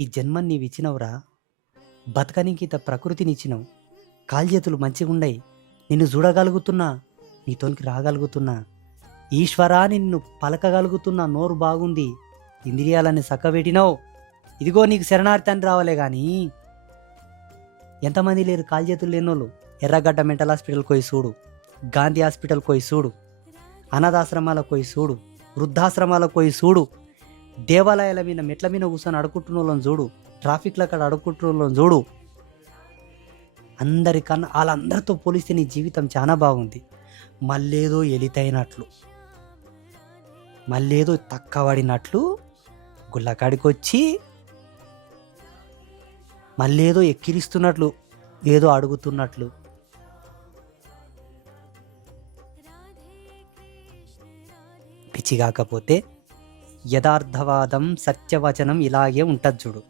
ఈ జన్మని నీవిచ్చినవురా. బతకనీకి ఇంత ప్రకృతినిచ్చినవు. కాళ్ళు చేతులు మంచిగుండయి. నిన్ను చూడగలుగుతున్నా. నీతోనికి రాగలుగుతున్నా. ఈశ్వరా నిన్ను పలకగలుగుతున్నా. నోరు బాగుంది. ఇంద్రియాలన్నీ సక్కబెట్టినవు. ఇదిగో నీకు శరణార్థి అని రావాలే గానీ ఎంతమంది లేరు కాళ్ళు చేతులు లేనోళ్ళు. ఎర్రగడ్డ మెంటల్ హాస్పిటల్‌కి పోయి సూడు. గాంధీ హాస్పిటల్‌కి పోయి సూడు. అనాథాశ్రమాలకు పోయి సూడు. వృద్ధాశ్రమాలకు పోయి సూడు. దేవాలయాల మీద మెట్ల మీద కూర్చొని అడుక్కుంటున్నోళ్ళని చూడు. ట్రాఫిక్‌ల కాడ అడుక్కుంటున్నోళ్ళని చూడు. అందరికన్నా ఆళ్ళందరితో పోలిస్తే నీ జీవితం చానా బాగుంది. మళ్ళేదో ఎలితైనట్లు, మళ్ళేదో తక్కబడినట్లు గుళ్ళకాడికొచ్చి మళ్ళేదో ఎక్కిరిస్తున్నట్లు, ఏదో అడుగుతున్నట్లు. పిచ్చి కాకపోతే యథార్థవాదం, సత్యవచనం ఇలాగే ఉంటది చూడు.